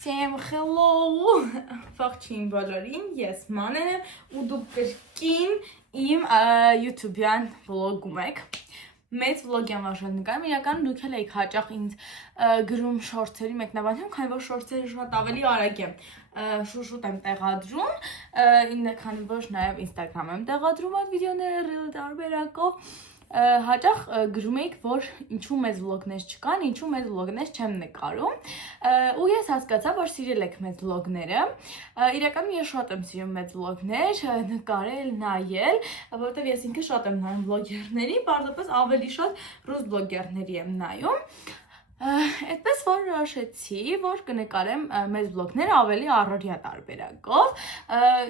Всем hello! Ողջույն բոլորին, ես Մանեն եմ ու դուք կրկին իմ YouTube-յան վլոգում եք։ Մեծ վլոգ եմ արժան նկարում, իրականում դուք էլ եք հաճախ ինձ գրում շորտերի մեկնաբանությամբ, քանի որ շորտերը շատ ավելի արագ եմ շուշուտ եմ տեղադրում, քանի որ նաև Instagram եմ տեղադրում այդ վիդեոները ռիլ տարբերակով։ Հաճախ գրում եք, որ ինչու մեծ վլոգներ չկան, ինչու մեծ վլոգներ չեմ նկարում, ու ես հասկացա, որ սիրել եք մեծ վլոգները, իրականում ես շատ եմ սիրում մեծ վլոգներ, նկարել, նայել, որովհետև ես ինքը շատ եմ նայում վլոգերների, պարզապես ավելի շատ ռուս վլոգերների եմ նայում, այդպես որ որոշեցի, որ կնկարեմ մեծ վլոգները ավելի առօրյա տարբերակով,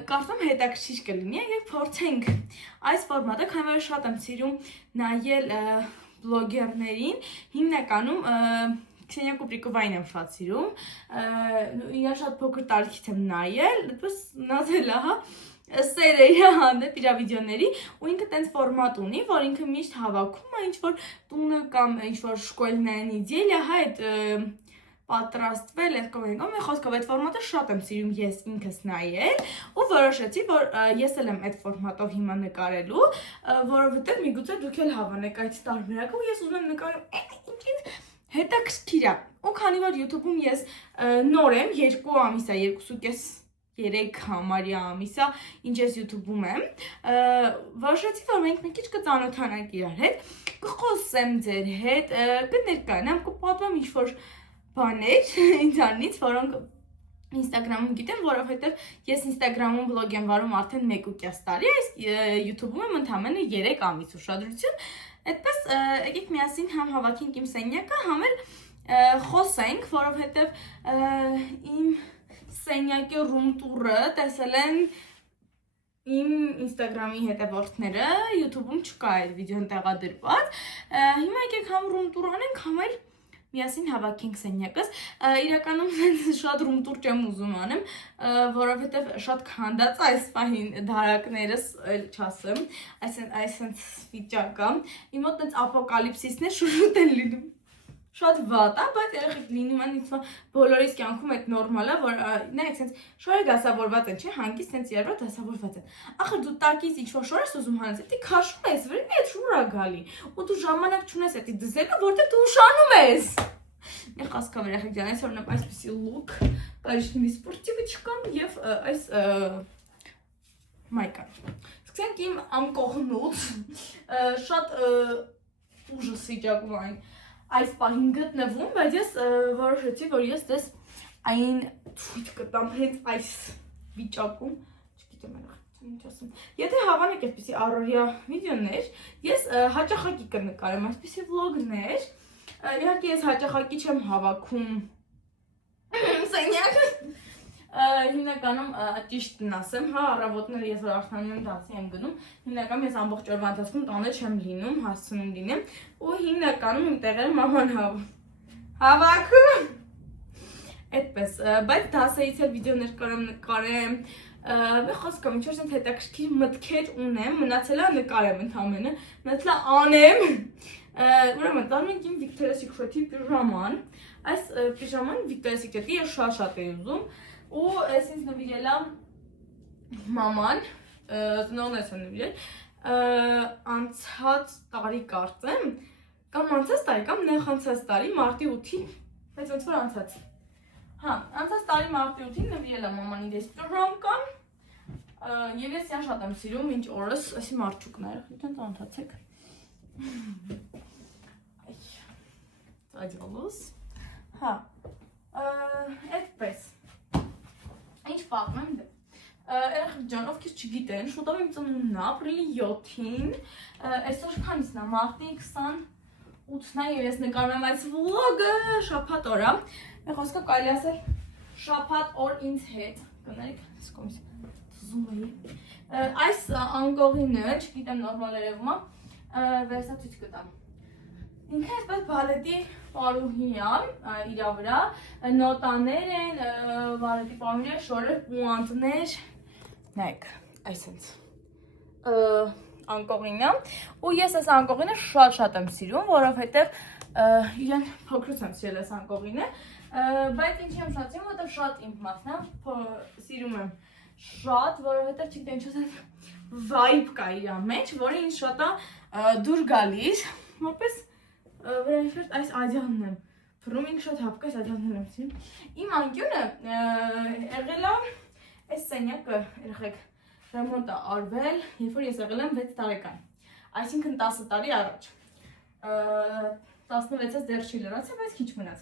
կարծում հետաքրքիր կլինի եւ փորձենք այս ֆորմատը, քանի որ շատ եմ սիրում նայել վլոգերներին, հիմնականում Քսենիա Կուպրիկովային եմ շատ սիրում, իրան շատ փոքր տարիքից եմ նայել, այդպես նազել է, սեր է իր հանդեպ իր վիդեոների ու ինքը տենց ֆորմատ ունի, որ ինքը միշտ հավաքում է ինչ-որ տունը կամ ինչ-որ շկոլնային իդեալիա, հա, այդ պատրաստվել, այդ կողմենքով, մի խոսքով այդ ֆորմատը շատ եմ սիրում ես ինքս նայել ու որոշեցի, որ ես էլ եմ այդ ֆորմատով հիմա նկարելու, որովհետև միգուցե դուք էլ հավանեք այդ տարբերակը ու ես ուզում եմ նկարել ինչ-ինչ հետաքրքիր է ու քանի որ YouTube-ում ես նոր եմ, 2 ամիս է, 2.5-3 համարյա ամիսա, ինչ ես YouTube-ում եմ, որոշեցի, որ մենք մի քիչ կծանոթանանք իրար հետ, կխոսեմ ձեր հետ, կներկայանամ, կպատմեմ ինչ-որ բաներ ինձանից, որոնք Instagram-ում գիտեմ, որովհետև ես Instagram-ում վլոգ եմ վարում արդեն 1.5 տարի, այս YouTube-ում եմ ընդամենը 3 ամիս ուշադրություն, այդպես եկեք միասին համ հավաքենք իմ սենյակը, համ էլ խոսենք, որովհետև իմ սենյակի ռում տուրը տեսել են իմ Instagram-ի հետևորդները, YouTube-ում չկա այդ վիդեոն տեղադրված, հիմա եկեք համ ռում տուր անենք, համ էլ միասին հավաքենք սենյակս, իրականում շատ ռում տուր չեմ ուզում անեմ, որովհետև շատ քանդած այս պահին դարակներս չասեմ, այսենց վիճակա, իմ մոտ տենց ապոկալիպսիսներ շուշուտ են լինում, շատ վատ է, բայց երեխեք լինում են ինձ բոլորիս կյանքում այդ նորմալ է, որ նայեք սենց շորերը դասավորված են, չէ, հանգիստ սենց երբա դասավորված են, ախր դու տակից ինչ-որ շոր ես ուզում հանես, էդի քաշում ես, վրին էդ շուր է գալի, ու դու ժամանակ չունես էդի դզելու, որտեղ դու ուշանում ես։ Մի խոսքով երեխեք ջան, այսօր նապ այսպիսի լուք, կարիչնիվի սպորտիվը չկան և այս մայկան։ Սկսենք իմ անկողնուց, շատ ուժս վիճակում այն այս պահին գտնվում, բայց ես որոշեցի, որ ես դες այն թույթ կտամ հենց այս վիճակում, չգիտեմ ինչ ասեմ, եթե հավանեք այսպիսի առօրյա վիդեոներ, ես հաճախակի կնկարեմ այսպիսի վլոգներ, իհարկե ես հաճախակի չեմ հավաքում սենյակը, հիմնականում ճիշտն ասեմ, հա, առավոտները ես որ արթնանում եմ դասի եմ գնում, հիմնականում ես ամբողջ օրվա ընթացքում տանը չեմ լինում, հասցնում լինեմ, ու հիմնականում իմ տեղերը մաման հավաքում, այդպես, բայց դասերից էլ վիդեոներ կարամ նկարեմ, մի խոսքով ինչ-որ սենց հետաքրքիր մտքեր ունեմ, մնացել է նկարեմ ընդամենը, մնացել է անեմ, ուրեմն տանում ենք իմ Victoria's Secret-ի պիժաման, այս պիժաման Victoria's Secret-ի ես շատ էի ուզում, ու ես ինձ նվիրել եմ մաման, ծնողներս եմ նվիրել, անցած տարի կարծեմ, կամ անցած տարի, կամ նախանցած տարի, մարտի 8-ին, բայց ոնց որ անցած։ Հա, անցած տարի մարտի 8-ին նվիրել եմ մաման իրենց պիժամկան, և ես յան շատ եմ սիրում, ինչ օրս, այսի մարչուկները, յութեն ծանոթացեք։ Ծաջվալուս, հա, այդպես։ Ինչ պատմեմ դե, երեխեք ջան, ովքեր չգիտեն, շուտով իմ ծնունդն է, ապրիլի 7-ին, այսօր քանիսն է, մարտի 28-ն է և ես նկարում եմ այս վլոգը շաբաթ օր է, մի խոսքով կարելի ասել շաբաթ օր ինձ հետ, կներեք, այս կոմիս թզում էի, այս անկողինը, չգիտեմ նորմալ երևում է, վերսա ցույց կտամ։ Ինքը այսպես բալետի պարուհի է, իրա վրա, նոտաներ են, բալետի պարուհի է, շորեր, պուանտներ, նայք, այսենց անկողինը, ու ես այս անկողինը շատ եմ սիրում, որովհետև իրեն փոքրուց եմ սիրել այս անկողինը, Բայց ինչի եմ շատ սիրում, որովհետև շատ իմ մասն է, սիրում եմ շատ, որովհետև չգիտեմ ինչ ասեմ, vibe կա իր մեջ, որը ինձ շատ է դուր գալիս, որպես վերջերս այս աջանն եմ փռում, ինձ շատ հապկ է, այս աջանն եմ սիրում։ Իմ անկյունը եղել է այս սենյակը, երեխեք, ռեմոնտ է արվել, երբ որ ես եղել եմ 6 տարեկան, այսինքն 10 տարի առաջ, 16-ից դեռ չի լրացել, բայց քիչ մնաց։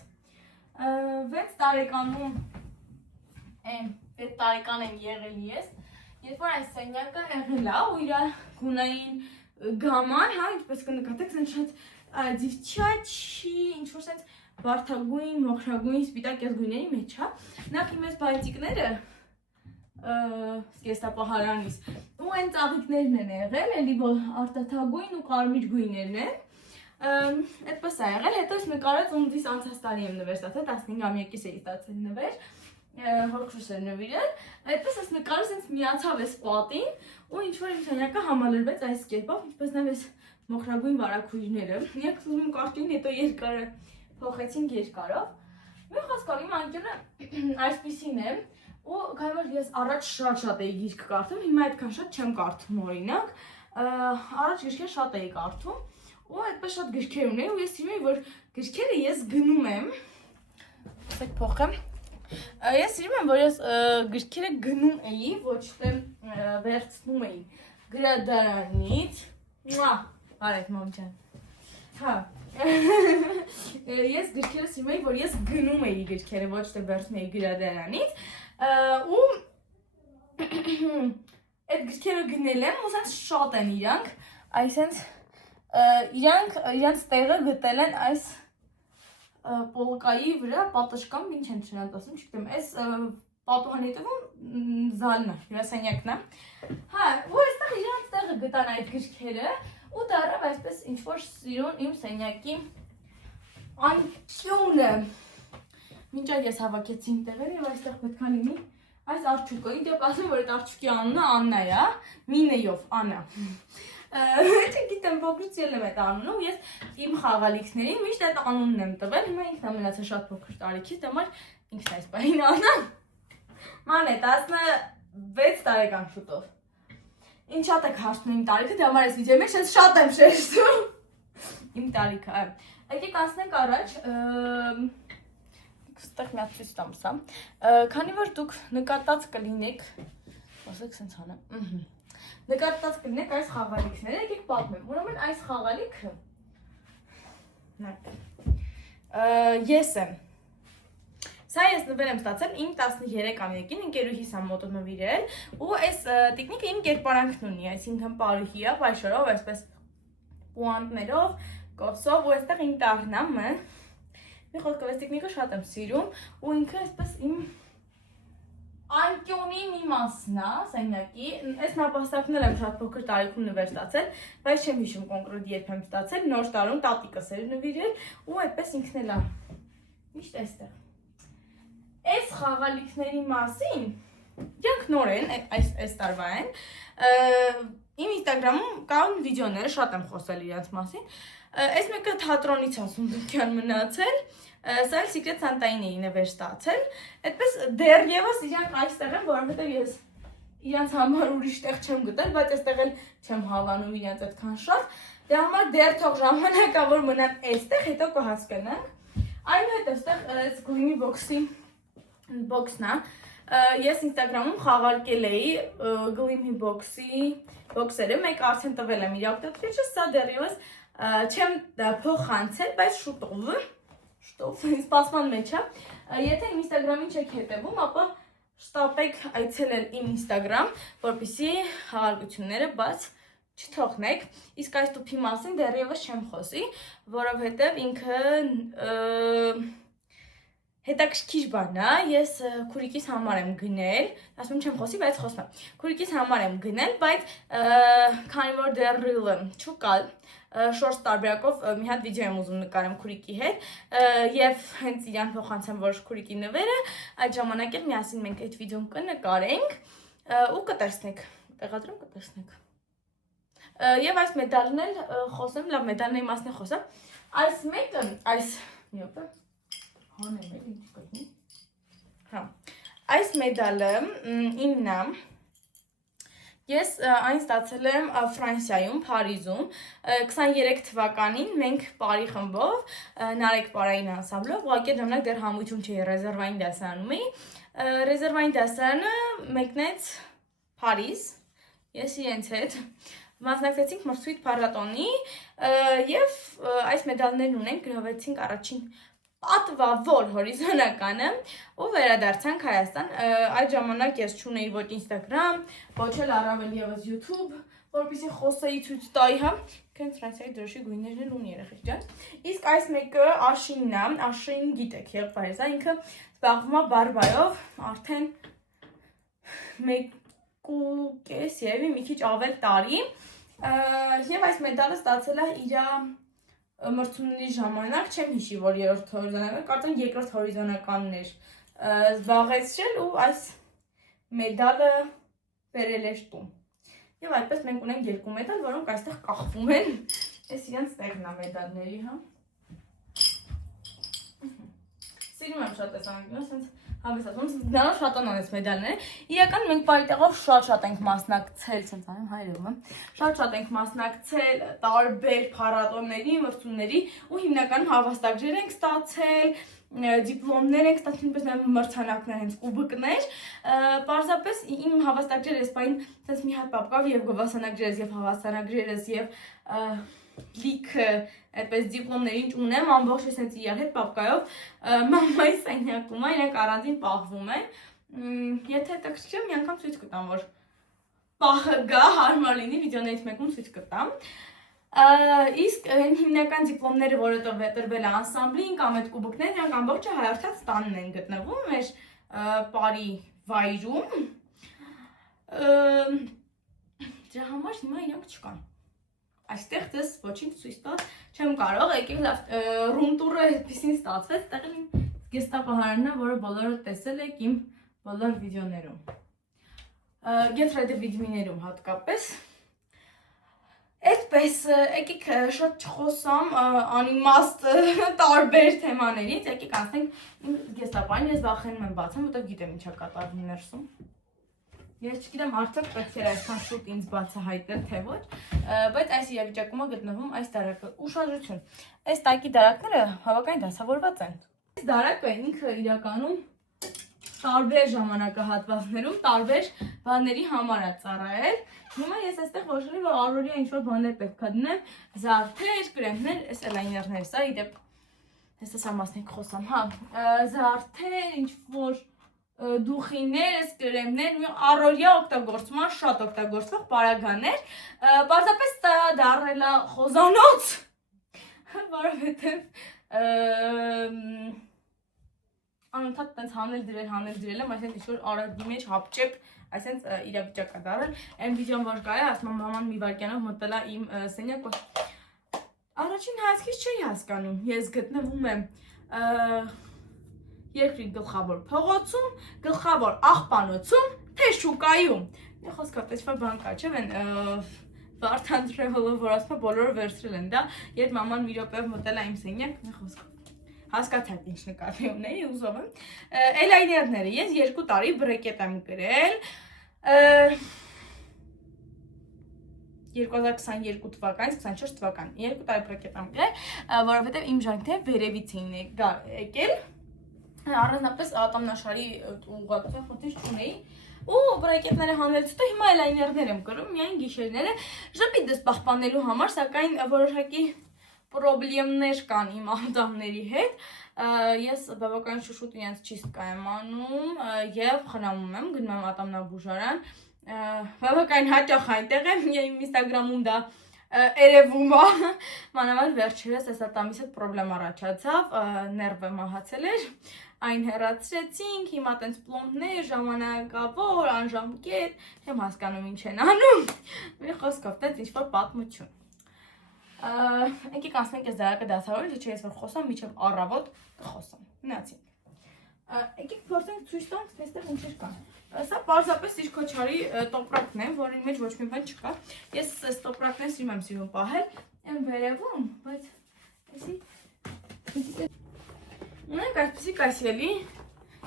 6 տարեկանում, 6 տարեկան եմ եղել ես, երբ որ այս սենյակը եղել է ու իր գունային գաման, հա, ինչպես կնկատեք, սենց շատ դիվչաչի, ինչ-որ սենց վարդագույն, մոխրագույն, սպիտակ ես գույների մեջ, հա, նախ իմ ես բայցիկները, սկեստապահարանիս, ու այն ծաղիկներն են եղել, էլի արտաթագույն ու կարմիր գույներն են, այդպես է եղել, հետո ես նկարած ումդիս անցած տարի եմ նվեր ստացել, 15-ամյակիս էի ստացել նվեր, հորքրուս էր նվիրել, այդպես ես նկարած ինձ միացավ ես պատին, ու ինչ-որ իմ սենյակը համալրվեց այս կերպով, ինչպես նաև ես մոխրագույն վարագույրները, միակ ուզում կարտին, հետո երկարը փոխեցինք երկարով, մի խոսքով իմ անկյունը այսպիսին է, ու քանի որ ես առաջ շատ էի գիրք կարդում, հիմա այդքան շատ չեմ կարդում օրինակ, առաջ գրքեր շատ էի կարդում, ու այդպես շատ գրքեր ունեի, ու ես սիրում էի, որ գրքերը ես գնում եմ, ասեք փոխեմ, ես սիրում եմ, որ ես գրքերը գնում էի, ոչ թե վերցնում էի գրադարանից, արեք մամ ջան, հա, ես գրքերը սիրում էի, որ ես գնում էի գրքերը, ոչ թե վերցնում էի գրադարանից, ու այդ գրքերը գնել եմ, ու սենց շատ են իրանք, այսենց իրանց տեղը գտել են այս պոլկայի վրա, պատշկամ, ինչ են չնատ ասում, չգիտեմ, այս պատուհանի տվում զալն է, հյուրասենյակն է, հա, ու այստեղ իրանց տեղը գտան այդ գրքերը, ու դարավ այսպես ինչ-որ սիրուն իմ սենյակի անկյունը, մինչ այդ ես հավաքեցի իմ տեղերը և այստեղ պետք է լինի այս արջուկը, իդեպ ասում, որ այդ արջուկի անունը Աննա է, մինեյով, Աննա, չգիտեմ, փոքրուց ելեմ այդ անունը ու ես իմ խաղալիքներին միշտ այդ անունն եմ տվել, հիմա ինքն է մնացել շատ փոքր տարիքից, դեմար ինքն այս պահին Աննան, ման է 16 տարեկան շուտով, ինչ շատ եք հարցնում իմ տարիքը, դեմար այս վիդեոյի մեջ ես շատ եմ շեշտում իմ տարիքը, եկեք անցնենք առաջ, ստեղ մի հատ ցույց տամ սա, քանի որ դուք նկատած կլինեք, ասեք սենց անեմ, նկատած կլինեք այս խաղալիքները, եկեք պատմեմ, ուրեմն այս խաղալիքը, ես եմ, սա ես նվեր եմ ստացել իմ 13-ամյակին, ընկերուհիս եմ մոտը նվիրել, ու այս տիկնիկը իմ կերպարանքն ունի, այսինքն պարուհի է, բայշորով, այսպես պուանտներով, կովսով, ու այստեղ իմ տաղնամը, մի խոսքով այս տիկնիկը շատ եմ սիրում, ու ինքը այսպես իմ անկյունի մի մասն է, սենյակի, այս նապաստակն եմ շատ փոքր տարիքում նվեր ստացել, բայց չեմ հիշում կոնկրետ երբ եմ ստացել, նոր տարում տատիկս էր նվիրել, ու այդպես ինքն էլ է, միշտ այստեղ։ Այս խաղալիքների մասին, իրանք նոր են, այս տարվա են, իմ ինստագրամում կան վիդեոները, շատ եմ խոսել իրանց մասին, այս մեկը թատրոնից ասում դուքյան մնացել, սա էլ Secret Santa-ին էի նվեր ստացել, այդպես դեռևս իրանք այստեղ են, որովհետև ես իրանց համար ուրիշ տեղ չեմ գտել, բայց այստեղ էլ չեմ հավանում իրանց այդքան շատ, դե համար դեռ թող ժամանակա, որ մնան այստեղ, հետո կհասկանանք, այնուհետ այստեղ Glimy Box-ի բոքսն է, ես ինստագրամում խաղարկել էի Glimy Box-ի բոքսերը, մեկ արդեն տվել եմ իր օգտատիրոջը, սա դեռևս չեմ փոխանցել, բայց շուտով սպասման մեջ է, եթե իմ ինստագրամին չեք հետևում, ապա շտապեք այցելել իմ ինստագրամ, որպեսզի խաղարկությունները բաց չթողնեք, իսկ այս տուփի մասին դեռևս չեմ խոսի, որովհետև ինքը հետաքրքիր բան է, ես քուրիկիս համար եմ գնել, ասում չեմ խոսի, բայց խոսում եմ, քուրիկիս համար եմ գնել, բայց քանի որ դեռ ռիլը չկա, շորս տարբերակով մի հատ վիդեո եմ ուզում նկարեմ քուրիկի հետ և հենց իրան փոխանցեմ որ քուրիկի նվերը, այդ ժամանակ էլ միասին մենք այդ վիդեոն կնկարենք ու կտեսնեք, տեղադրում կտեսնեք։ Եվ այս մեդալն էլ խոսեմ, լավ մեդալների մասն է խոսեմ, այս մեկը, այս մի օպե, հանեմ էլ ինչ կգնի։ Հա։ Այս մեդալը իմն է։ Ես այն ստացել եմ Ֆրանսիայում, Փարիզում 23 թվականին մենք Պարի խմբով, Նարեկ Պարային անսամբլով, ուղղակի ժամանակ դեռ համույթում չէի ռեզերվային դասարանում էի։ Ռեզերվային դասարանը մեկնեց Փարիզ, ես իրենց հետ մասնակցեցինք մրցույթ փառատոնի եւ այս մեդալներն ունենք, գրավեցինք առաջին պատվավոր հորիզոնականը ու վերադարձանք Հայաստան։ Այդ ժամանակ ես չունեի ոչ Instagram, ոչ էլ առավել ևս YouTube, որպեսզի խոսեի ցույց տայի, հա, քան Ֆրանսիայի դրոշի գույներն էլ ունի երեխեք ջան։ Իսկ այս մեկը Աշինն է, Աշին գիտեք, եղբայրս, ինքը զբաղվում է բարբայով, արդեն 1.5 երևի մի քիչ ավել տարի։ Եվ այս մեդալը ստացել է իր մրցումների ժամանակ, չեմ հիշի, որ երրորդ հորիզոնական, կարծեմ երկրորդ հորիզոնականն էր զբաղեցրել ու այս մեդալը բերել էր տուն։ Եվ այդպես մենք ունենք երկու մեդալ, որոնք այստեղ կախվում են։ Այս իրանց տեղն է մեդալների, հա։ Սիրում եմ շատ այս անգլիան, ասենց հավեսացում, նրանց շատ անանես մեդալներ։ Իրական մենք պայտեղով շատ ենք մասնակցել, ցենց անեմ հայրում եմ։ Շատ ենք մասնակցել տարբեր փառատոների, մրցումների ու հիմնականում հավաստագրեր ենք ստացել, դիպլոմներ ենք ստացել, նույնպես նաև մրցանակներ, հենց կուբկներ։ Պարզապես իմ հավաստագրերը այս պահին ցենց մի հատ պապկավ եւ գովասանագրերս եւ հավաստանագրերս եւ լիքը այդպես դիպլոմներ ինչ ունեմ, ամբողջ էսենց իրար հետ պապկայով մամայի սենյակում է, իրենք առանձին պահվում են։ Եթե հետաքրքիր է, մի անգամ ցույց կտամ, որ պահը գա, հարմար լինի, վիդեոներից մեկում ցույց կտամ։ Իսկ հիմնական դիպլոմները, որը տրվել է անսամբլին կամ այդ կուբկները, նրանք ամբողջը հայորդած տանն են գտնվում մեր Պարի վայրում։ Դրա համար հիմա իրանք չկան։ Այստեղ դες ոչինչ ցույց տալ չեմ կարող, եկեք լավ ռում տուրը այդպեսին ստացվեց, տեղը իմ գեստապահարանն է, որը բոլորը տեսել եք իմ բոլոր վիդեոներում։ Get ready with me-ներում հատկապես։ Այդպես եկեք շատ չխոսամ անիմաստ տարբեր թեմաներից, եկեք անցնենք իմ գեստապահարան, ես վախենում եմ բացեմ, որտեղ գիտեմ ինչա կատարվում ներսում։ Ես չգիտեմ արդյոք պետք է այսքան շուտ ինձ բացահայտել, թե ոչ, բայց այս իրավիճակում է գտնվում այս դարակը։ Ուշադրություն։ Այս տակի դարակները հավաքային դասավորված են։ Այս դարակը ինքը իրականում տարբեր ժամանակահատվածներում տարբեր բաների համար է ծառայել։ Հիմա ես այստեղ որոշել եմ, որ առօրյա ինչ-որ բաներ պետք է դնեմ, զարդեր, կրեմներ, այս էլայներներ, սա իդեպ ես սա մասնիկ խոսամ, հա, զարդեր, ինչ-որ դուխիներ, կրեմներ, առօրյա օգտագործման շատ օգտագործվող պարագաներ, պարզապես դա դառել է խոզանոց, որովհետև անընդհատ տենց հանել դրել եմ, այսինքն ինչ-որ արագի մեջ հապճեպ, այսինքն իրավիճակ է դառել, այն վիդեոն որ կա է, ասում եմ մաման մի վայրկյանով մտել է իմ սենյակ, առաջին հայացքից չէի հասկանում, ես գտնվում եմ երկրի գլխավոր փողոցում, գլխավոր աղբանոցում, թե շուկայում։ Մի խոսքով, ինչ-որ բան կա, չէ՞, Վարդան Travel-ը, որ ասում է, բոլորը վերցրել են դա, երբ մաման մի րոպեով մտել է իմ սենյակ, մի խոսքով։ Հասկացաք ինչ նկատի ունեի, ուզով եմ։ Էլայներները ես 2 տարի բրեկետ եմ գրել։ 2022 թվականից 24 թվական 2 տարի բրեկետ եմ գրել, որովհետև իմ ժանքները վերևից էին եկել։ Առանձնապես ատամնաշարի ուղղակցության խնդիր չունեի ու բրեկետները հանելուց հետո հիմա էլայներներ եմ կրում միայն գիշերները ժպիտս պահպանելու համար, սակայն որոշակի պրոբլեմներ կան իմ անդամների հետ։ Ես բավական շուշուտ իրենց չիստկա եմ անում եւ խնամում եմ, գնում եմ ատամնաբուժարան։ Բավական հաճախ այնտեղ եմ, իմ Instagram-ում դա երևում է, մանավանդ վերջերս այս ատամիս հետ պրոբլեմ առաջացավ, ներվը մահացել էր, այն հեռացրեցինք, հիմա տենց պլոմբներ, ժամանակավոր, անժամկետ, չեմ հասկանում ինչ են անում, մի խոսքով, տենց ինչ-որ պատմություն։ Եկեք անցնենք այս դարակը դասավորել, թե չէ ես որ խոսամ, միջև առավոտ կխոսամ, մնացինք։ Եկեք փորձենք ցույց տանք, այստեղ ինչեր կան։ Սա պարզապես իր քոչարի տոպրակն է, որի մեջ ոչ մի բան չկա։ Ես այս տոպրակն սիրում պահել, եմ վերևում, բայց էսի Ունենք այսպիսի կայսելի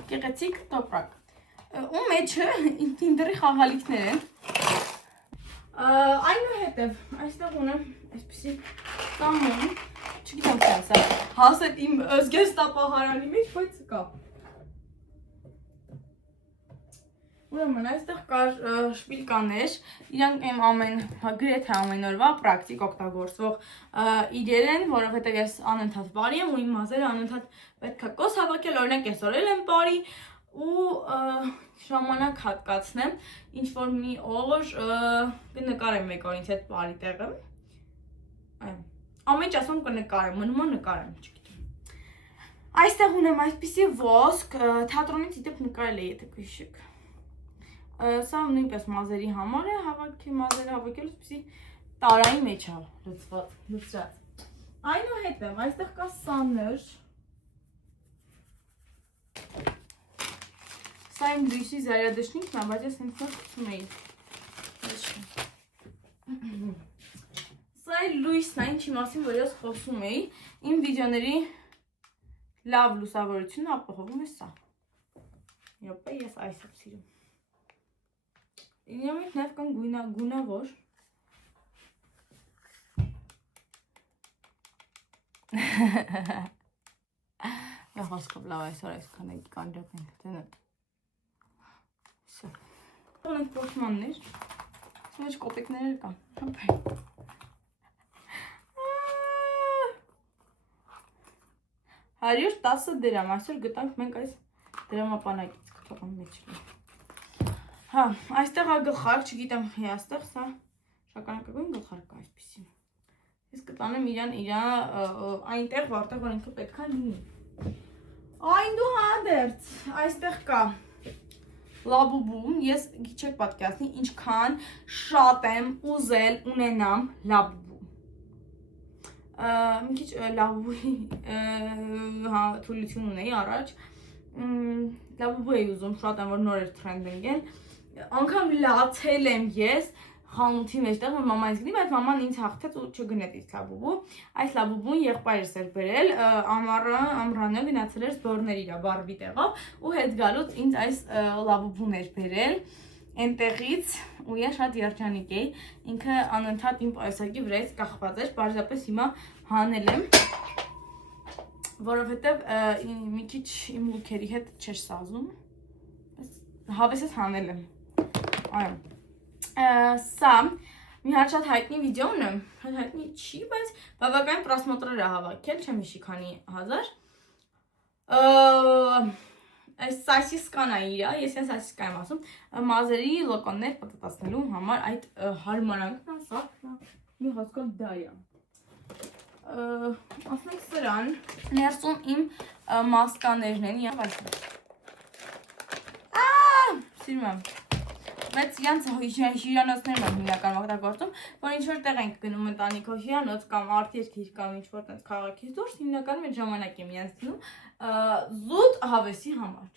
գեղեցիկ տոպրակ։ Ու մեջը Tinder-ի խաղալիքներ են։ Այնուհետև այստեղ ունեմ այսպիսի կամոն, չգիտեմ թե ասա, հասել իմ զգեստապահարանի մեջ, բայց կա։ Ուրեմն այստեղ կար շպիլկաներ, իրանք գրեթե ամեն օրվա պրակտիկ օգտագործվող իրեր են, որովհետև ես անընդհատ բարի եմ ու իմ մազերը անընդհատ պետք է կոս հավաքել, օրինակ ես օրել եմ բարի ու ժամանակ հատկացնեմ, ինչ որ մի օր կնկարեմ մեկ օր ինձ հետ բարի տեղը։ Ամեն ջասում կնկարեմ, մնում նկարեմ, չգիտեմ։ Այստեղ ունեմ այսպիսի ոսկ, թատրոնից իդեպ նկարել է, եթե քիշեք։ Սա նույնպես մազերի համար է, մազերը հավաքելուց պիսի տարայի մեջ է լծրած։ Այնուհետև այստեղ կա սաներ։ Սա իմ լույսի զարյադշնիկն է, բայց ես ինձ խցում էի։ Սա է լույսն է, ինչի մասին, որ ես խոսում էի, իմ վիդեոների լավ լուսավորությունը ապահովում է սա։ Յոպե, ես այս եմ սիրում։ Ինյամիտ նաև կան գունավոր։ Եվ հասկով լավ այսօր այսքան եք կանջակ ենք տենըտ։ Ունենք պորտմաններ, սա մեջ կոպեկներ կան։ 110 դրամ, այսօր գտանք մենք այս դրամապանակից կթողան մեջ լի։ Հա, այստեղ է գլխարկ, չգիտեմ այստեղ սա շագանակագույն գլխարկ է այսպիսի։ Ես կտանեմ իրան այնտեղ, որտեղ որ ինքը պետք է լինի։ Այնուհանդերձ, այստեղ կա լաբուբու, ես չեք պատկերացնի ինչքան շատ եմ ուզել ունենամ լաբուբու։ Մի քիչ լաբուբուի թուլություն ունեի առաջ, լաբուբու էի ուզում, շատ եմ որ նոր էր թրենդ ընկել։ Անգամ լացել եմ ես խանութի մեջտեղ, որ մամանից գնի, բայց մաման ինձ հաղթեց ու չգնեց ինձ լաբուբու։ Այս լաբուբուն եղբայրս էր բերել, ամռանը գնացել էր զբորներ իրա բարվի տեղով ու հետ գալուց ինձ այս լաբուբուն էր բերել այնտեղից ու ես շատ երջանիկ էի, ինքը անընդհատ իմ պայուսակի վրայից կախված էր, պարզապես հիմա հանել եմ, որովհետև մի քիչ իմ լուքերի հետ չէր սազում, հավես ես հանել եմ, այո։ Սա մի հատ շատ հայտնի վիդեոն է, հայտնի չի, բայց բավական պրասմոտրեր է հավաքել, չեմ հիշի քանի հազար։ Այս սասիսկան է իրա, ես են սասիսկա եմ ասում, մազերի լոկոններ պատտասնելու համար այդ հարմարանքն է, սարքն է, մի հոսքով դա է։ Ասենք սրան, ներսում իմ մասկաներն են, և այսպես։ Սիրում եմ։ Բայց յանց հյուրանոցներն եմ հիմնական օգտագործում, որ ինչ-որ տեղ ենք գնում ընտանիքով հյուրանոց կամ արտերկիր կամ ինչ-որ տենց քաղաքից դուրս, հիմնականում այդ ժամանակ եմ յանց դնում զուտ հավեսի համար։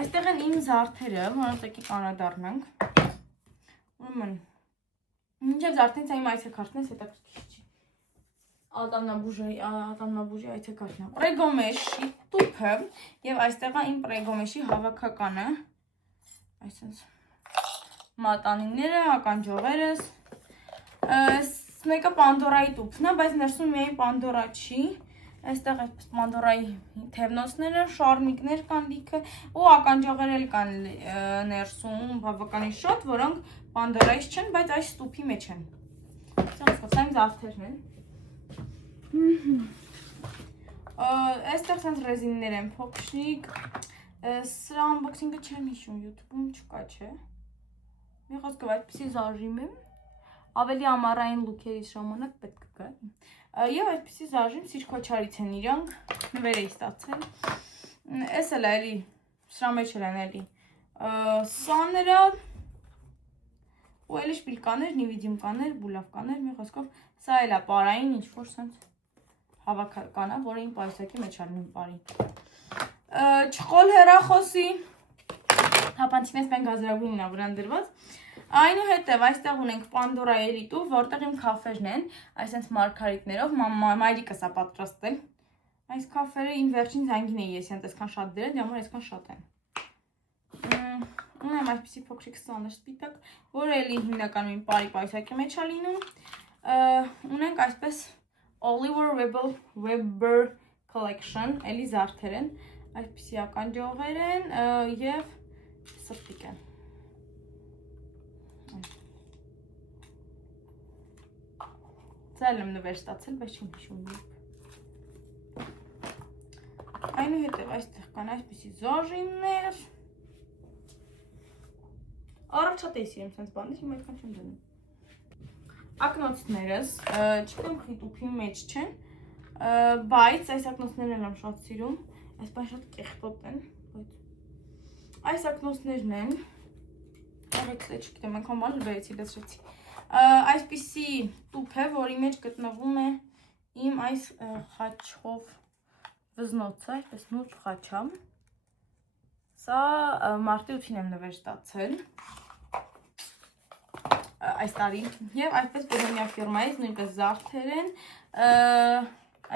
Այստեղ են իմ զարդերը, որոնց եկեք անդրադառնանք։ Ուրեմն, մինչև զարդերից իմ այցեքարտն է հետաքրքիր չի։ Ալտանմաբուժի այցեքարտն է։ Պրեգոմեշի տուփը և այստեղ է իմ պրեգոմեշի հավաքականը, այսպես մատանիները, ականջողերս, մեկը Պանդորայի տուփն է, բայց ներսում միայն Պանդորա չի, այստեղ այսպես Պանդորայի թևնոցները, շարմիկներ կան լիքը ու ականջողեր էլ կան ներսում բավականին շատ, որոնք Պանդորայից չեն, բայց այս տուփի մեջ են։ Սա իմ զարդերն են։ Այստեղ սենց ռեզիններ են փոքրիկ, սրա unboxing-ը չեմ հիշում, YouTube-ում չկա, չէ։ Մի խոսքով այդպիսի զարժիմ եմ, ավելի ամառային լուքերից ժամանակ պետք է գա։ Եվ այդպիսի զարժիմ սիրքոչարից են իրանք, նվեր էի ստացել։ Էս էլ է էլի, սրա մեջ էլ են էլի սաները, ու էլի շպիլկաներ, նիվիդիմկաներ, բուլավկաներ, մի խոսքով սա էլ է պարային, ինչ-որ սենց հավաքական է, որը իմ պայուսակի մեջ ալնում բարի։ Չխոլ հեռախոսի, թապանցինես մեն գազրագույնն է վրան դրված, Այնուհետև այստեղ ունենք Pandora Elite-ը, որտեղ իմ քաֆերն են, այսպես մարգարիտներով, մայրիկս է պատրաստել։ Այս քաֆերը իմ վերջին զանգին էի, ես այնտեսքան շատ դրել, դե համար այսքան շատ են։ Ունեմ այսպիսի փոքրիկ սաներ սպիտակ, որը էլի հիմնականում իմ բարի պայուսակի մեջ է լինում։ Ունենք այսպես Oliver Weber Collection, էլի զարդեր են, այսպիսի ականջողեր են և սրտիկ են։ Ձայլ եմ նվեր ստացել, բայց չեմ հիշում երբ։ Այնուհետև այստեղ կան այսպիսի զոժիններ։ Առաջատ էի սիրում սենց բաներ, հիմա այդքան չեմ դնում։ Ակնոցներս, չգիտեմ խիտուփի մեջ չեն, բայց այս ակնոցներն եմ շատ սիրում, այս բան շատ կեղտոտ են, այս ակնոցներն են, արեքսը չգիտեմ, այնքան բան վերեցի լեցրեցի, այսպիսի տուփ է, որի մեջ գտնվում է իմ այս խաչով վզնոցը, այսպես նուրբ խաչա, սա մարտի 8-ին եմ նվեր ստացել, այս տարի, և այսպես Bohemia ֆիրմայից նույնպես զարդեր են,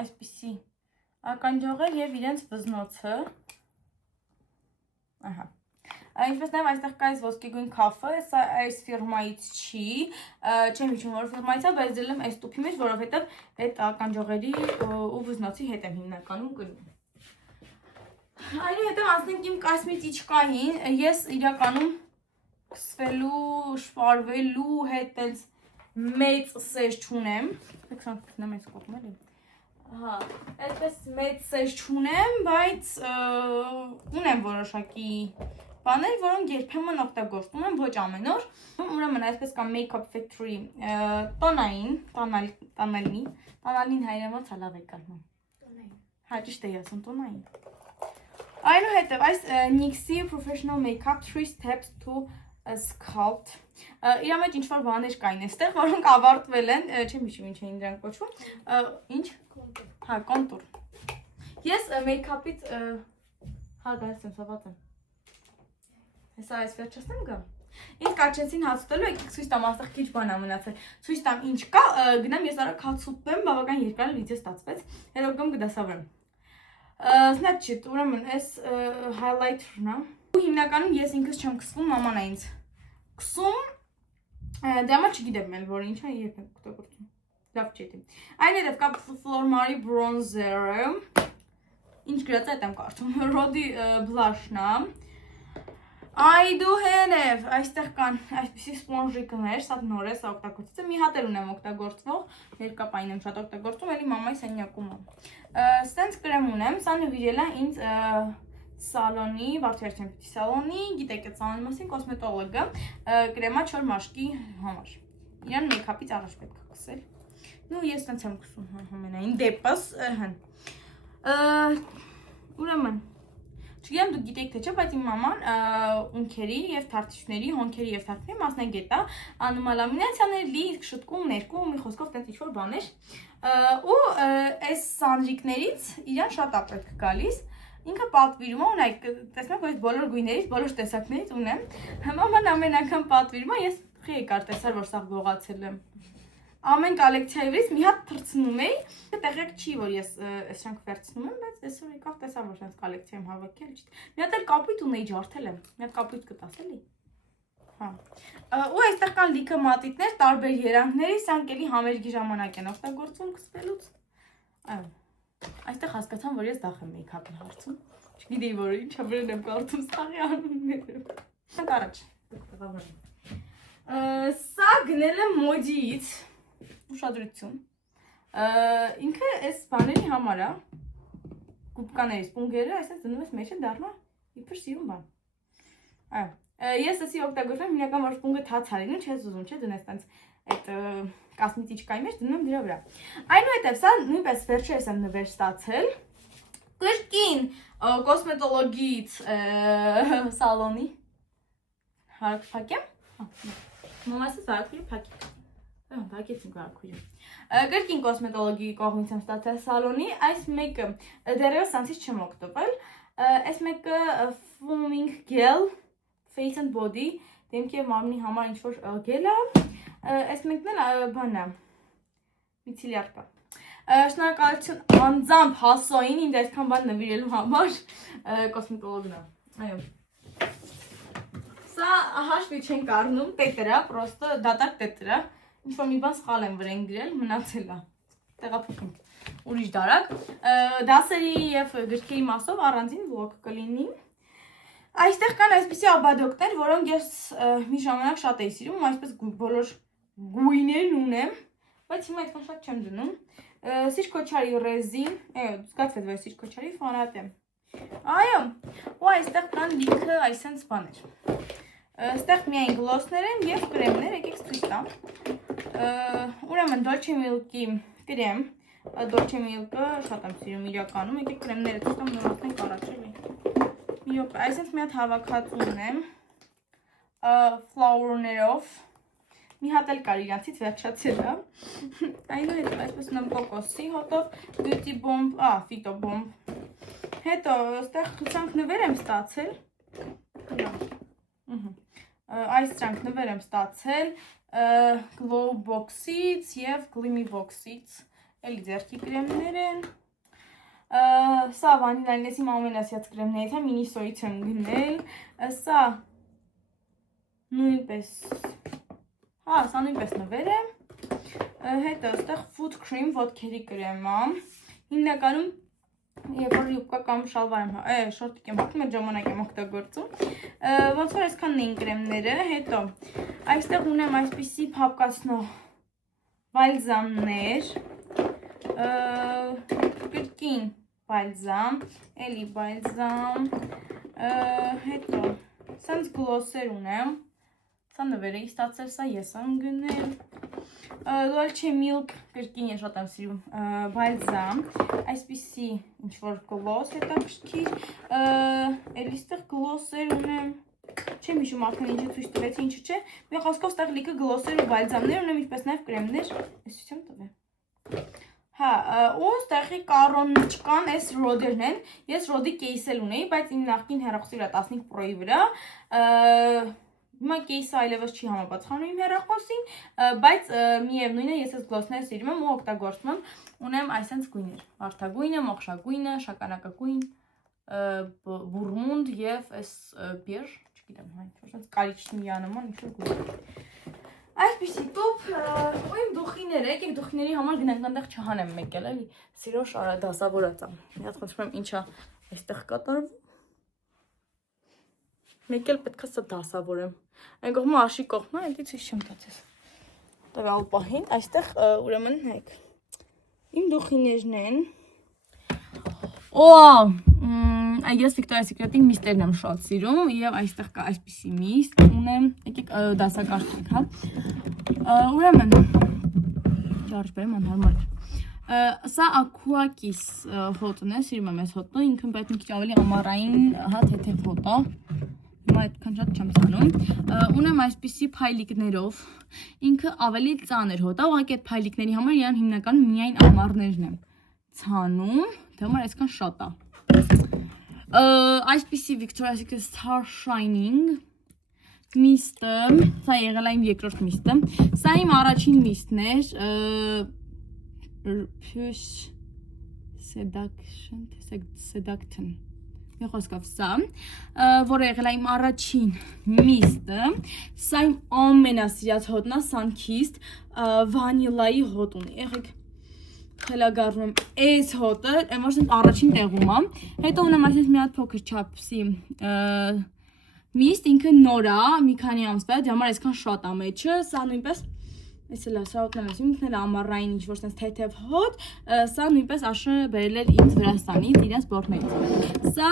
այսպիսի ականջողեր և իրենց վզնոցը, ինչպես նաև այստեղ կա այս ոսկեգույն քաֆը, սա այս ֆիրմայից չի, չեմ հիշում որ ֆիրմայից է, բայց դրել եմ այս տուփի մեջ, որովհետև այդ ականջողերի ու վզնոցի հետ եմ հիմնականում գնում։ Այնուհետև անցնենք իմ կոսմետիկային, ես իրականում կսվելու, շպարվելու հետ էս մեծ սեր չունեմ, այդպես մեծ սեր չունեմ, բայց ունեմ որոշակի բաներ, որոնք երբեմն օգտագործում եմ, ոչ ամեն օր, ուրեմն այսպես կա Makeup Factory տոնային, տանալին հայրեն ոնց է լավ է կալնում, հա ճիշտ էի ասում տոնային, այնուհետև այս NYX-ի Professional Makeup 3 Steps to Sculpt, իրա մեջ ինչ-որ բաներ կային էստեղ, որոնք ավարտվել են, չեմ հիշում ինչ էին դրանք կոչվում, ինչ? Հա, կոնտուր, ես մեյքափից, հա գայս եմ, սավատ եմ, հեսա այս վերջասնեմ գա, ինձ կաչենցին հաց ուտելու, եկեք ցույց տամ, աստեղ քիչ բան ա մնացել, ցույց տամ ինչ կա, գնամ ես արագ հաց ուտեմ, բավական երկար վիդեո ստացվեց, հետո գամ կդասավրեմ։ Значит, ուրեմն այս highlighter-ն է, ու հիմնականում ես ինքս չեմ կսվում, մաման է ինձ կսում, դե համար չգիտեմ էլ, որ ինչ է երբ եմ օգտագործում, լավ չետի։ Այնուհետև կա Flormari bronzer-ը, ինչ գրած է, այդ եմ կարդում, Rodi blush-ն է, Այդուհենև, այստեղ կան այսպիսի սպոնժիկներ, սա նոր է, սա օգտագործից է, մի հատ էլ ունեմ օգտագործվող, երկապային եմ շատ օգտագործում, էլի մամայի սենյակում եմ։ Սենց կրեմ ունեմ, սա նվիրել է ինձ սալոնի, վարդյարչեմպետի սալոնի, գիտեք այդ սալոնի մասին, կոսմետոլոգը, կրեմա չոր մաշկի համար։ Իրան մեյքափից առաջ պետք է կսել։ Նու ես տենց եմ կսում համենային դեպս, ուրեմն Չգիտեմ դուք գիտեք թե չէ, բայց իմ մաման ունքերի և թարթիչների, հոնքերի և թարթիչների մասնագետ է, անում է լամինացիաներ, լիք, շտկում, ներկում, մի խոսքով տենց ինչ-որ բաներ, ու այս սանրիկներից իրան շատ է պետք գալիս, ինքը պատվիրում է, ունայք, տեսնեք, այս բոլոր գույներից, բոլոր տեսակներից ունեմ, մաման ամեն անգամ պատվիրում է, ես խի եկար տեսար, որ սաղ գողացել եմ։ Ամեն կոլեկցիայի վրից մի հատ թրցնում էի, տեղեկ չի, որ ես սրանք վերցնում եմ, բայց այսօր եկավ տեսա, որ սրանք կոլեկցիա եմ հավաքել, մի հատ էլ կապույտ ունեի ջարդել եմ, մի հատ կապույտ կտաս էլի։ Հա։ Ու այստեղ կան լիքը մատիտներ, տարբեր երանգների, սրանք էլի համերգի ժամանակ են օգտագործվում կսվելուց։ Այո։ Այստեղ հասկացամ, որ ես դախ եմ մեյքափի հարցում։ Չգիտեի, որ ինչա վրան եմ կարդում սաղի անունները։ Սրանք առաջ։ Սա գնել եմ Մոդիից։ Ուշադրություն, ինքը այս բաների համար է, գուբկաների սպունգերը, այսպես դնում ես մեջը դառնա իբր սիրուն բան, ես ասի օգտագործում եմ հիմնական որ սպունգը թաց հարինում, չես ուզում, չէ դնես տենց այդ կոսմետիկայի մեջ դնում եմ դրա վրա, այնուհետև սա նույնպես վերջերս եմ նվեր ստացել, կրկին կոսմետոլոգից սալոնի, հարկ փակեմ, մոմասից հարկ փակի, Բակեցինք վարքույրը։ Կրկին կոսմետոլոգի կողմից եմ ստացել սալոնի, այս մեկը դեռևս սանցից չեմ օգտվել, այս մեկը Foaming Gel Face and Body դեմքի եւ մարմնի համար ինչ որ գել է, այս մեկն էլ բան է, միցիլյար կա։ Շնորհակալություն անձամբ Հասոին ինձ այսքան բան նվիրելու համար, կոսմետոլոգն է, այո։ Սա հաշվի չենք առնում, տետրը, պրոստը դատարկ տետրը, ինչ-որ մի բան սխալ եմ վրեն գրել, մնացել է, տեղափոխենք ուրիշ դարակ, դասերի և գրքերի մասով առանձին վլոգ կլինի, այստեղ կան այսպիսի աբադոկներ, որոնք ես մի ժամանակ շատ էի սիրում, այսպես բոլոր գույներն ունեմ, բայց հիմա այդքան շատ չեմ դնում, Սիրջ Քոչարի ռեզին, զգացվեց, որ Սիրջ Քոչարի ֆանատ եմ, այո, ու այստեղ կան լիքը այսենց բաներ, այստեղ միայն գլոսներ են և կրեմներ, եկեք ցույց տամ, ուրեմն Dolce Milk-ի կրեմ, Dolce Milk-ը շատ եմ սիրում իրականում, եկեք կրեմները ցույց տամ, նորացնենք առաջ էլի, մի րոպե, այսինքն մի հատ հավաքածու ունեմ, ֆլաուրներով, մի հատ էլ կար իրանցից վերջացել է, այնուհետև այսպես ունեմ կոկոսի հոտով, Beauty Bomb, Phyto Bomb, հետո այստեղ ցանկ նվեր եմ ստացել, այս ցանկ նվեր եմ ստացել Glow Box-ից և Glimmy Box-ից, էլի ձեռքի կրեմներ են, սա վանիլային ես իմ ամենասիրած կրեմներից է, մինիսոյից եմ գնել, սա նույնպես նվեր է, հետո այստեղ Food Cream ոտքերի կրեմ է, հիմնականում երբ որ յուբկա կամ շալվար եմ, շորտիկ եմ հագնում, այդ ժամանակ եմ օգտագործում, ոնց որ այսքանն էին կրեմները, հետո այստեղ ունեմ այսպիսի փափկացնող բալզամներ, կրկին բալզամ, էլի բալզամ, հետո սենց գլոսեր ունեմ, սա նվեր էի ստացել, սա ես եմ գնել, Dolce Milk կրկին ես շատ եմ սիրում բալզամ, այսպիսի ինչ-որ գլոս հետաքրքիր, էլի ստեղ գլոսեր ունեմ, չեմ հիշում արդեն ինչը ցույց տվեցի, ինչը չէ, մի խոսքով ստեղ լիքը գլոսեր ու բալզամներ ունեմ, ինչպես նաև կրեմներ, ես ցույց եմ տվել։ Հա, ու ստեղի կառոնչկան այս ռոդերն են, ես ռոդի կեյս էլ ունեի, բայց իմ նախկին հեռախոսի վրա 15 Pro-ի վրա, հիմա կեյսը այլևս չի համապատասխանում իմ հեռախոսին, բայց միևնույն է, ես այս գլոսները սիրում եմ ու օգտագործում եմ, ունեմ այսենց գույներ, վարդագույնը, մոխշագույնը, շագանակագույն, բուրմունդ և այս բեր, չգիտեմ, այսպես կարիճնիա նման ինչ-որ գույն։ Այսպիսի տուփ, ու իմ դուխիները, եկեք դուխիների համար գնանք այնտեղ չհանեմ մեկ էլ, էլի, սիրո շարա դասավորած եմ, մի հատ խնդրում եմ ինչա այստեղ կատարվում, մեկ էլ պետք է սա դասավորեմ, այն կողմը աշի կողմը, էլի ցույց չեմ տալիս, տվյալ պահին, այստեղ ուրեմն հեք, իմ դուխիներն են, ես Victoria's Secret-ի միստերն եմ շատ սիրում և այստեղ կա այսպիսի միստ ունեմ, եկեք դասակարգենք, հա, ուրեմն, ճարջ բերեմ անհարմար էր, սա Aquakis հոտն է, սիրում եմ ես հոտը, ինքն պետք մի քիչ ավելի ամառային, հա, թեթև հոտ է, հիմա այդքան շատ չեմ սանում, ունեմ այսպիսի փայլիկներով, ինքը ավելի ծանր հոտ է, ուղղակի այդ փայլիկների համար իրան հիմնականում միայն ամառներն եմ ցանում, դե համար այսքան շատ է։ Այսպիսի Victoria's Secret Star Shining միստը, սա եղել է իմ երկրորդ միստը, սա իմ առաջին միստն էր, Push Seduction, մի խոսքով սա, որը եղել է իմ առաջին միստը, սա իմ ամենասիրած հոտն է, Sunkissed, վանիլայի հոտ ունի, եղեք խելագարվում եմ այս հոտը, որ առաջին տեղում է, հետո ունեմ այսպես մի հատ փոքր չափսի միստ, ինքը նոր է, մի քանի ամսվա, դե համար այսքան շատ է մեջը, սա նույնպես, այս էլ է, սա հոտն եմ ինքն էլ ամառային ինչ-որ sense թեթև հոտ, սա նույնպես աշը բերել էր ինձ Վրաստանից, իրենց բորտներից։ Սա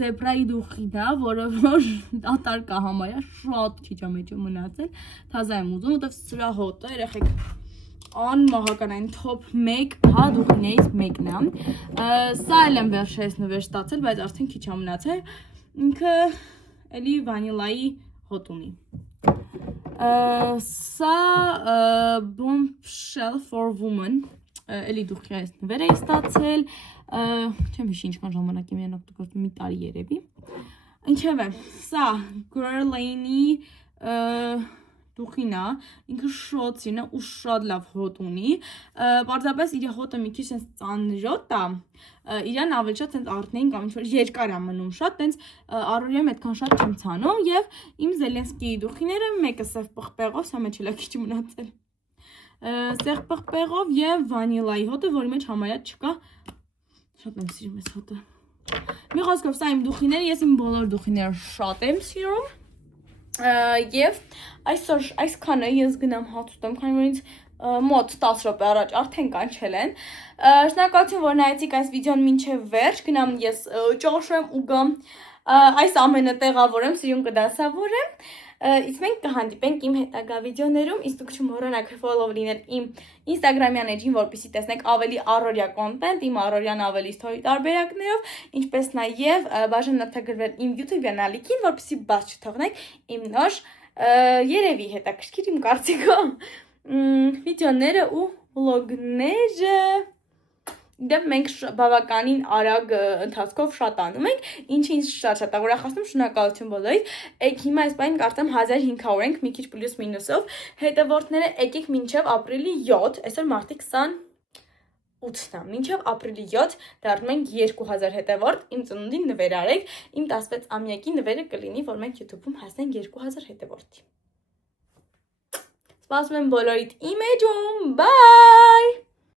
զեբրայի դուխին է, որը որ դատարկ է համարյա, շատ քիչ է մեջը մնացել, թազա եմ ուզում, որտեվ սրա հոտը, երեխեք անմահականային top 1 հա դուխիներից մեկն է, սա էլ եմ վերջերս նվեր ստացել, բայց արդեն քիչ է մնացել, ինքը էլի վանիլայի հոտ ունի, սա Bombshell for Woman, էլի դուխիներից նվեր էի ստացել, չեմ հիշի ինչքան ժամանակ եմ իրեն օգտագործում, մի տարի երևի, ինչև է, սա Guerlain-ի դուխինա, ինքը շոցին է ու շատ լավ հոտ ունի, պարզապես իր հոտը մի քիչ sense ծանրոտ է, իրան ավելի շատ sense արդնեին կամ ինչ-որ երկար է մնում շատ, տենց առօրյայում այդքան շատ չեմ ցանում եւ իմ Զելենսկիի դուխիները մեկը սև պղպեղով, սա մեջ էլ է քիչ մնացել։ Սև պղպեղով եւ վանիլայի հոտը, որի մեջ համարյա չկա, շատ եմ սիրում այս հոտը։ Մի խոսքով սա իմ դուխիները, ես իմ բոլոր դուխիները շատ եմ սիրում։ Եվ այսօր այսքանը ես գնամ հաց ուտեմ, քանի որ ինձ մոտ 10 րոպե առաջ արդեն կանչել են։ Շնորհակալություն, որ նայեցիք այս վիդեոն մինչև վերջ, գնամ ես ճաշեմ ու գամ այս ամենը տեղավորեմ, սիրուն կդասավորեմ։ Իսկ մենք կհանդիպենք իմ հետագա վիդեոներում, իսկ դուք չմոռանաք follow լինել իմ Instagram-յան էջին, որպեսզի տեսնեք ավելի առօրյա կոնտենտ, իմ առօրյան ավելի story տարբերակներով, ինչպես նաև բաժանորդագրվել իմ YouTube-յան ալիքին, որպեսզի բաց չթողնեք իմ նոր երևի հետաքրքիր իմ կարծիքով վիդեոները ու վլոգները։ Դեպ մենք բավականին արագ ընթացքով շատ անում ենք, ինչը ինձ շատ է ուրախացնում, շնորհակալություն բոլորիդ։ Եք հիմա այս բանը կարծեմ 1500 ենք, մի քիչ պլյուս մինուսով։ Հետևորդները եկեք մինչև ապրիլի 7, այսօր մարտի 28-ն է, մինչև ապրիլի 7 դառնում ենք 2000 հետևորդ, իմ ծնունդին նվեր արեք, իմ 16-ամյակի նվերը կլինի, որ մենք YouTube-ում հասնենք 2000 հետևորդի։ Սպասում եմ բոլորիդ իմ էջում, bye!